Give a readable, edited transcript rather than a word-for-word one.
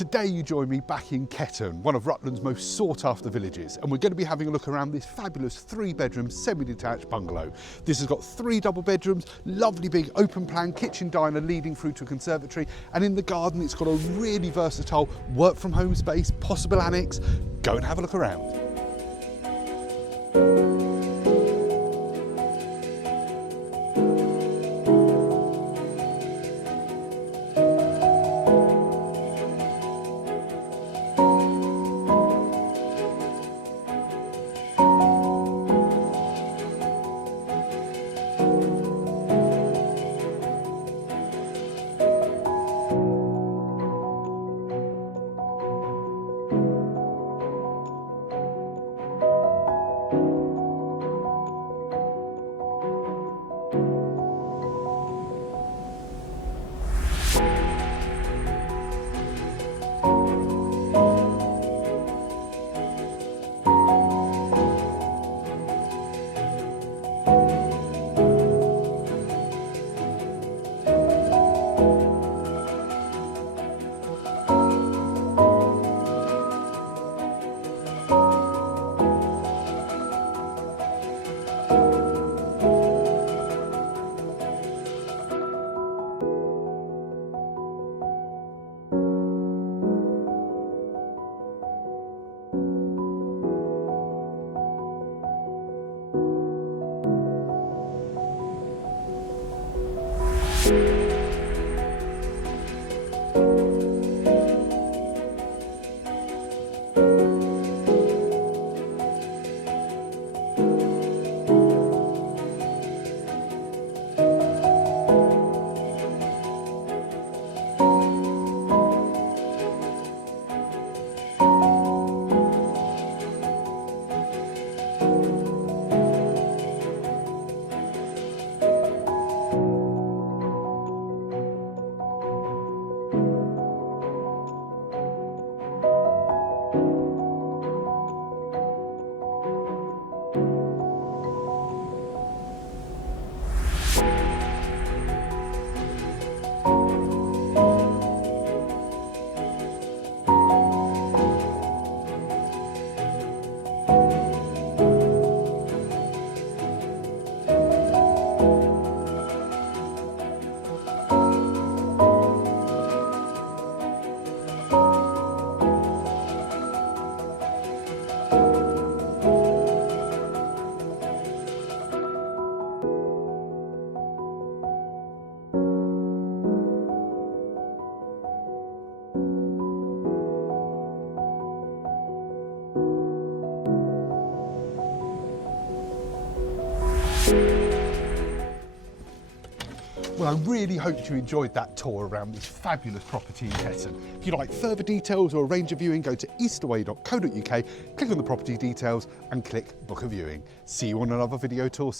Today you join me back in Ketton, one of Rutland's most sought after villages, and we're going to be having a look around this fabulous 3-bedroom semi-detached bungalow. This has got 3 double bedrooms, lovely big open plan kitchen diner leading through to a conservatory, and in the garden it's got a really versatile work from home space, possible annex. Go and have a look around. Well, I really hope you enjoyed that tour around this fabulous property in Ketton. If you'd like further details or arrange a viewing, go to eastaway.co.uk, click on the property details and click book a viewing. See you on another video tour.